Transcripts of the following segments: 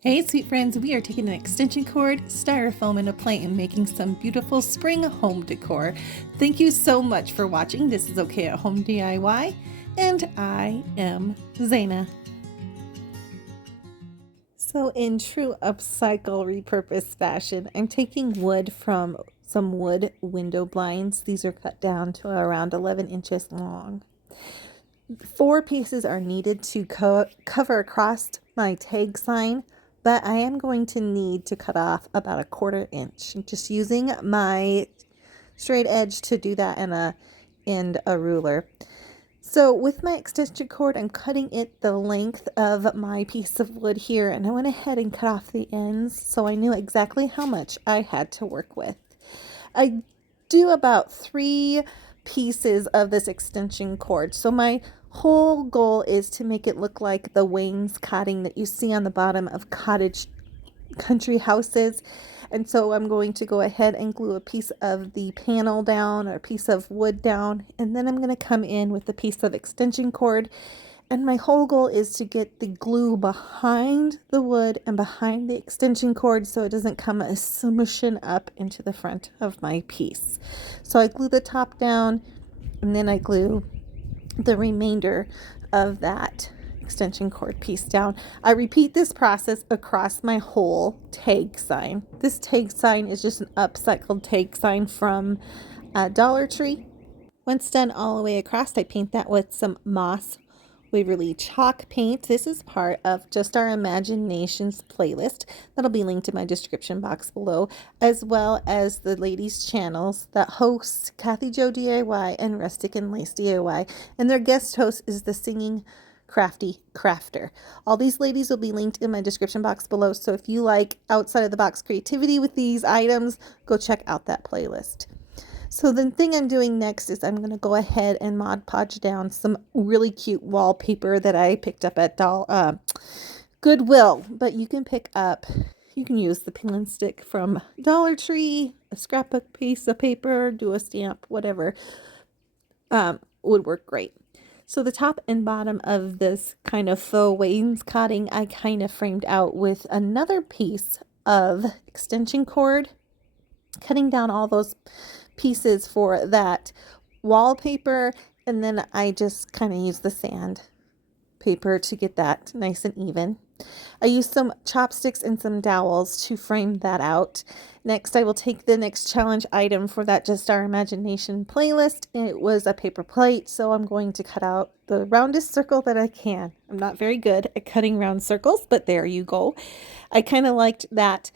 Hey sweet friends, we are taking an extension cord, styrofoam, and a plate and making some beautiful spring home decor. Thank you so much for watching. This is Okay at Home DIY, and I am Zaina. So in true upcycle repurpose fashion, I'm taking wood from some wood window blinds. These are cut down to around 11 inches long. 4 pieces are needed to cover across my tag sign, but I am going to need to cut off about 1/4 inch. Just using my straight edge to do that and a ruler. So with my extension cord, I'm cutting it the length of my piece of wood here, and I went ahead and cut off the ends so I knew exactly how much I had to work with. I do about 3 pieces of this extension cord. So my whole goal is to make it look like the wainscoting that you see on the bottom of cottage country houses. And so I'm going to go ahead and glue a piece of the panel down or a piece of wood down, and then I'm going to come in with a piece of extension cord. And my whole goal is to get the glue behind the wood and behind the extension cord so it doesn't come smushing up into the front of my piece. So I glue the top down, and then I glue the remainder of that extension cord piece down. I repeat this process across my whole tag sign. This tag sign is just an upcycled tag sign from Dollar Tree. Once done all the way across, I paint that with some Moss Waverly chalk paint. This is part of Just Our Imaginations playlist that'll be linked in my description box below, as well as the ladies' channels that host Kathy Jo DIY and Rustic and Lace DIY, and their guest host is the Singing Crafty Crafter. All these ladies will be linked in my description box below, so if you like outside of the box creativity with these items, go check out that playlist. So the thing I'm doing next is I'm going to go ahead and Mod Podge down some really cute wallpaper that I picked up at Goodwill. But you can use the peel and stick from Dollar Tree, a scrapbook piece of paper, do a stamp, whatever, would work great. So the top and bottom of this kind of faux wainscoting I kind of framed out with another piece of extension cord, cutting down all those pieces for that wallpaper, and then I just kind of use the sand paper to get that nice and even. I used some chopsticks and some dowels to frame that out. Next, I will take the next challenge item for that Just Our Imagination playlist. It was a paper plate, so I'm going to cut out the roundest circle that I can. I'm not very good at cutting round circles, but there you go. I kind of liked that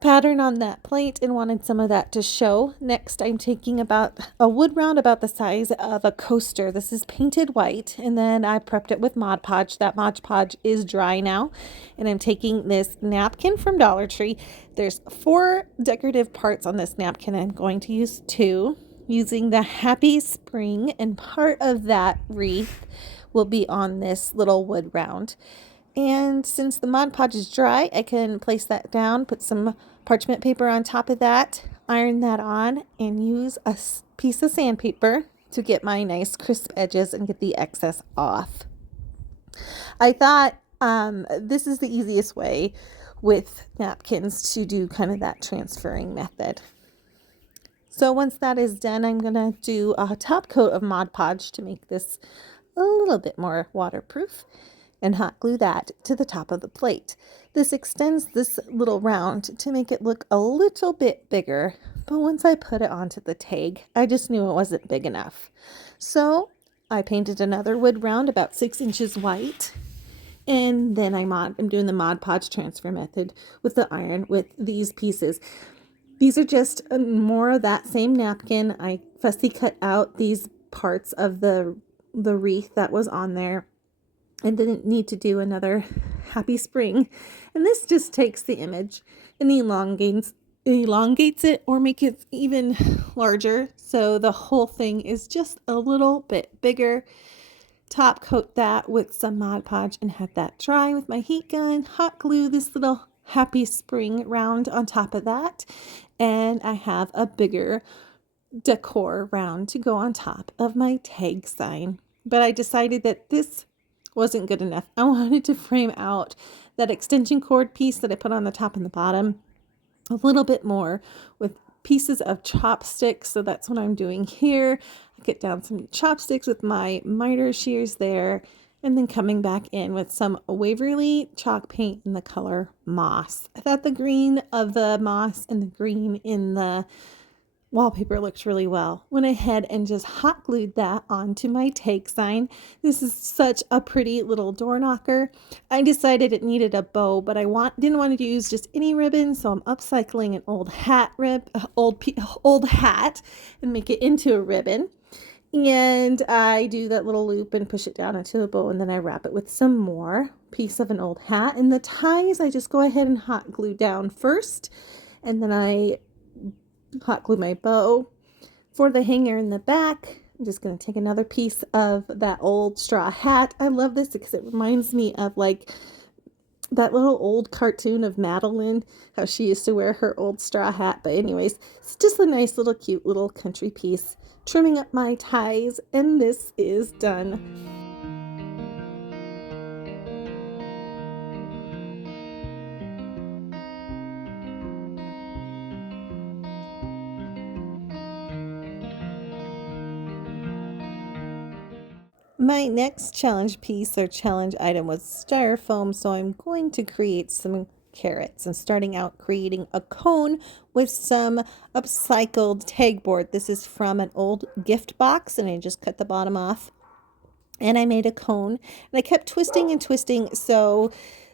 pattern on that plate and wanted some of that to show. Next, I'm taking about a wood round about the size of a coaster. This is painted white, and then I prepped it with Mod Podge. That Mod Podge is dry now, and I'm taking this napkin from Dollar Tree. There's 4 decorative parts on this napkin. I'm going to use 2 using the Happy Spring, and part of that wreath will be on this little wood round. And since the Mod Podge is dry, I can place that down, put some parchment paper on top of that, iron that on, and use a piece of sandpaper to get my nice crisp edges and get the excess off. I thought this is the easiest way with napkins to do kind of that transferring method. So once that is done, I'm going to do a top coat of Mod Podge to make this a little bit more waterproof, and hot glue that to the top of the plate. This extends this little round to make it look a little bit bigger, but once I put it onto the tag, I just knew it wasn't big enough. So I painted another wood round about 6 inches white, and then I'm doing the Mod Podge transfer method with the iron with these pieces. These are just more of that same napkin. I fussy cut out these parts of the wreath that was on there, and didn't need to do another Happy Spring. And this just takes the image and elongates it or make it even larger. So the whole thing is just a little bit bigger. Top coat that with some Mod Podge and have that dry with my heat gun. Hot glue this little Happy Spring round on top of that. And I have a bigger decor round to go on top of my tag sign. But I decided that this wasn't good enough. I wanted to frame out that extension cord piece that I put on the top and the bottom a little bit more with pieces of chopsticks. So that's what I'm doing here. I get down some chopsticks with my miter shears there, and then coming back in with some Waverly chalk paint in the color moss. I thought the green of the moss and the green in the wallpaper looks really well. Went ahead and just hot glued that onto my take sign. This is such a pretty little door knocker. I decided it needed a bow, but I didn't want to use just any ribbon, so I'm upcycling an old hat old hat and make it into a ribbon. And I do that little loop and push it down into a bow, and then I wrap it with some more piece of an old hat. And the ties, I just go ahead and hot glue down first, and then I hot glue my bow. For the hanger in the back, I'm just going to take another piece of that old straw hat. I love this because it reminds me of like that little old cartoon of Madeline, how she used to wear her old straw hat. But anyways, it's just a nice little cute little country piece. Trimming up my ties, and this is done. My next challenge piece or challenge item was styrofoam, so I'm going to create some carrots and starting out creating a cone with some upcycled tag board. This is from an old gift box, and I just cut the bottom off and I made a cone, and I kept twisting and twisting so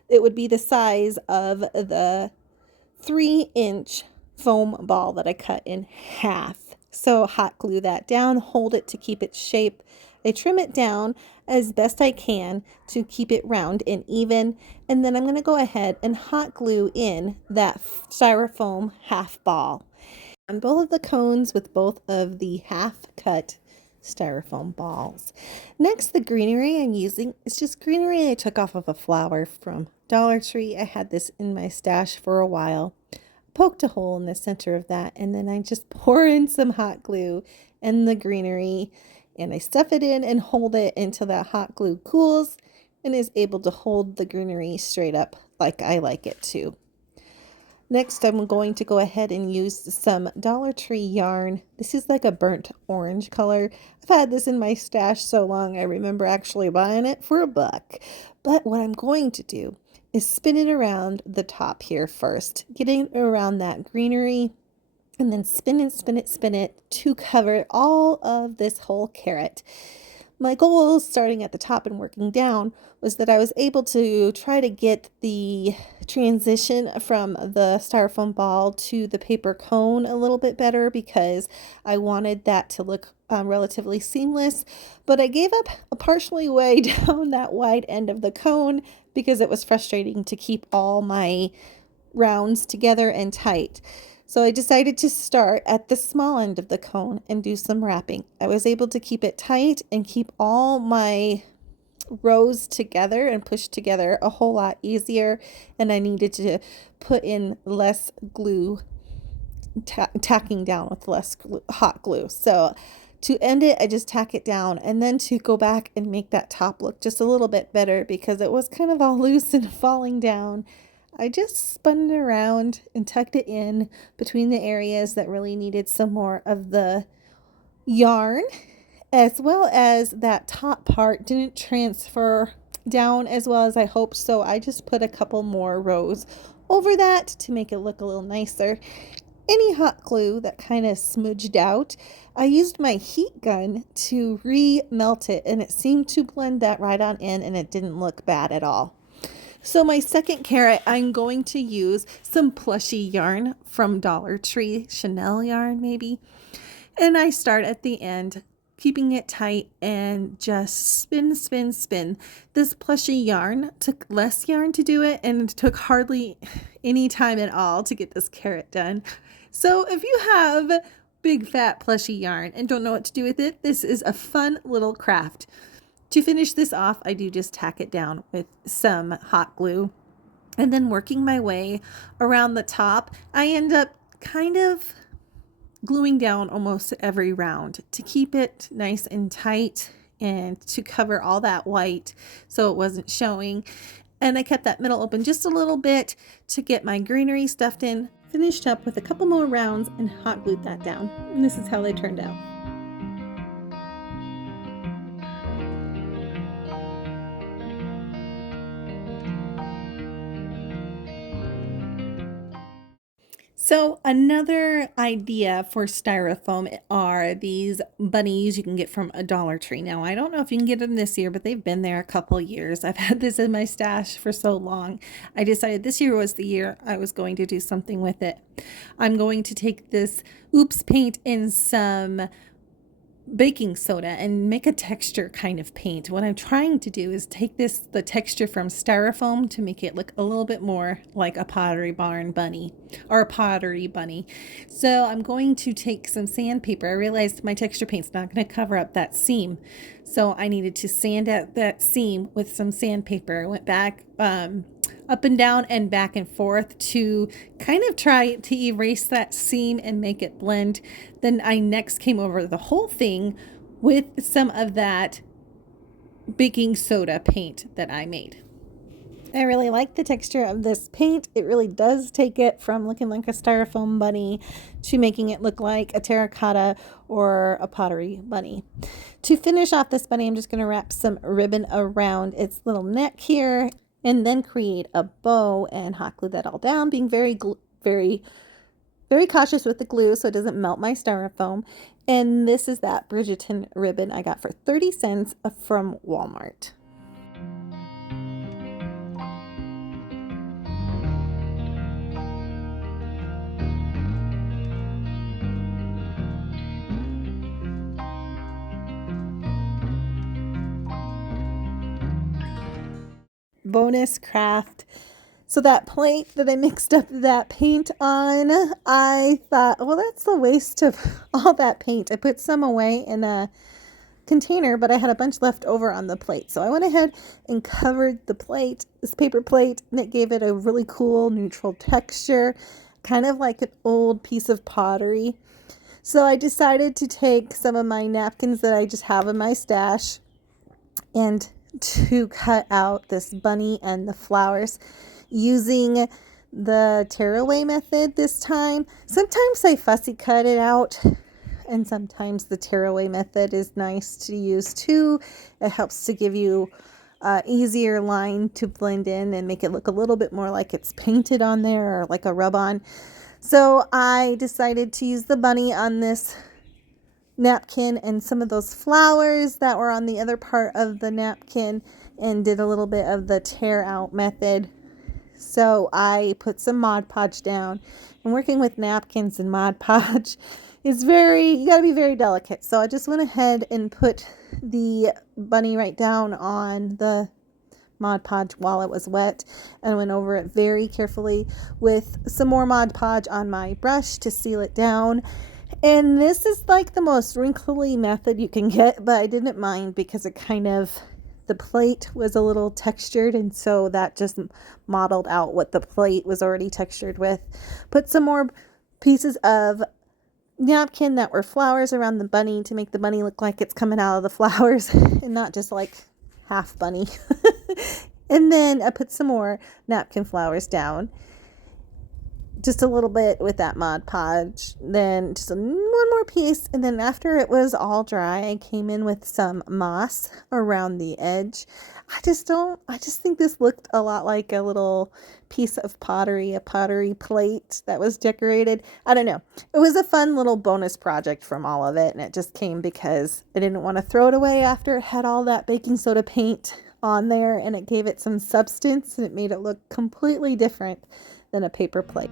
it would be the size of the 3-inch foam ball that I cut in half. So hot glue that down, hold it to keep its shape. I trim it down as best I can to keep it round and even. And then I'm going to go ahead and hot glue in that styrofoam half ball on both of the cones with both of the half cut styrofoam balls. Next, the greenery I'm using is just greenery I took off of a flower from Dollar Tree. I had this in my stash for a while. Poked a hole in the center of that, and then I just pour in some hot glue and the greenery, and I stuff it in and hold it until that hot glue cools and is able to hold the greenery straight up like I like it to. Next, I'm going to go ahead and use some Dollar Tree yarn. This is like a burnt orange color. I've had this in my stash so long I remember actually buying it for $1. But what I'm going to do is spin it around the top here first, getting around that greenery, and then spin it to cover all of this whole carrot. My goal, starting at the top and working down, was that I was able to try to get the transition from the styrofoam ball to the paper cone a little bit better, because I wanted that to look relatively seamless. But I gave up a partially way down that wide end of the cone because it was frustrating to keep all my rounds together and tight. So I decided to start at the small end of the cone and do some wrapping. I was able to keep it tight and keep all my rows together and pushed together a whole lot easier, and I needed to put in less glue, tacking down with less hot glue. So to end it, I just tack it down, and then to go back and make that top look just a little bit better because it was kind of all loose and falling down, I just spun it around and tucked it in between the areas that really needed some more of the yarn, as well as that top part didn't transfer down as well as I hoped. So I just put a couple more rows over that to make it look a little nicer. Any hot glue that kind of smudged out, I used my heat gun to re-melt it, and it seemed to blend that right on in, and it didn't look bad at all. So my second carrot, I'm going to use some plushy yarn from Dollar Tree, Chanel yarn maybe. And I start at the end, keeping it tight and just spin, spin, spin. This plushy yarn took less yarn to do it, and it took hardly any time at all to get this carrot done. So if you have big fat plushy yarn and don't know what to do with it, this is a fun little craft. To finish this off, I do just tack it down with some hot glue, and then working my way around the top, I end up kind of gluing down almost every round to keep it nice and tight and to cover all that white so it wasn't showing. And I kept that middle open just a little bit to get my greenery stuffed in. Finished up with a couple more rounds and hot glued that down. And this is how they turned out. So another idea for styrofoam are these bunnies you can get from a Dollar Tree. Now, I don't know if you can get them this year, but they've been there a couple years. I've had this in my stash for so long. I decided this year was the year I was going to do something with it. I'm going to take this Oops paint in some baking soda and make a texture kind of paint. What I'm trying to do is take the texture from styrofoam to make it look a little bit more like a Pottery Barn bunny or a pottery bunny. So I'm going to take some sandpaper. I realized my texture paint's not going to cover up that seam, so I needed to sand out that seam with some sandpaper. I went back up and down and back and forth to kind of try to erase that seam and make it blend. Then I next came over the whole thing with some of that baking soda paint that I made. I really like the texture of this paint. It really does take it from looking like a styrofoam bunny to making it look like a terracotta or a pottery bunny. To finish off this bunny, I'm just going to wrap some ribbon around its little neck here, and then create a bow and hot glue that all down, being very cautious with the glue so it doesn't melt my styrofoam. And this is that Bridgerton ribbon I got for 30 cents from Walmart. Bonus craft. So that plate that I mixed up that paint on, I thought, well, that's the waste of all that paint. I put some away in a container, but I had a bunch left over on the plate. So I went ahead and covered the plate, this paper plate, and it gave it a really cool neutral texture, kind of like an old piece of pottery. So I decided to take some of my napkins that I just have in my stash and to cut out this bunny and the flowers using the tearaway method this time. Sometimes I fussy cut it out, and sometimes the tearaway method is nice to use too. It helps to give you easier line to blend in and make it look a little bit more like it's painted on there or like a rub-on. So I decided to use the bunny on this napkin and some of those flowers that were on the other part of the napkin, and did a little bit of the tear out method. So I put some Mod Podge down, and working with napkins and Mod Podge is you got to be very delicate. So I just went ahead and put the bunny right down on the Mod Podge while it was wet, and went over it very carefully with some more Mod Podge on my brush to seal it down. And this is like the most wrinkly method you can get, but I didn't mind because the plate was a little textured, and so that just modeled out what the plate was already textured with. Put some more pieces of napkin that were flowers around the bunny to make the bunny look like it's coming out of the flowers and not just like half bunny. And then I put some more napkin flowers down, just a little bit with that Mod Podge, then just one more piece. And then after it was all dry, I came in with some moss around the edge. I just think this looked a lot like a little piece of pottery, a pottery plate that was decorated. I don't know. It was a fun little bonus project from all of it, and it just came because I didn't want to throw it away after it had all that baking soda paint on there, and it gave it some substance, and it made it look completely different than a paper plate.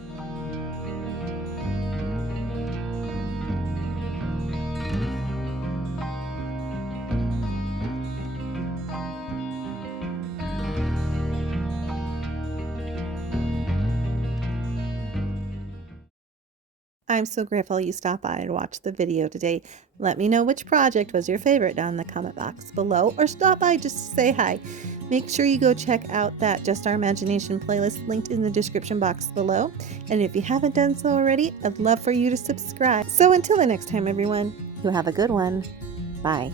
I'm so grateful you stopped by and watched the video today. Let me know which project was your favorite down in the comment box below, or stop by just to say hi. Make sure you go check out that Just Our Imagination playlist linked in the description box below. And if you haven't done so already, I'd love for you to subscribe. So until the next time, everyone, you have a good one. Bye.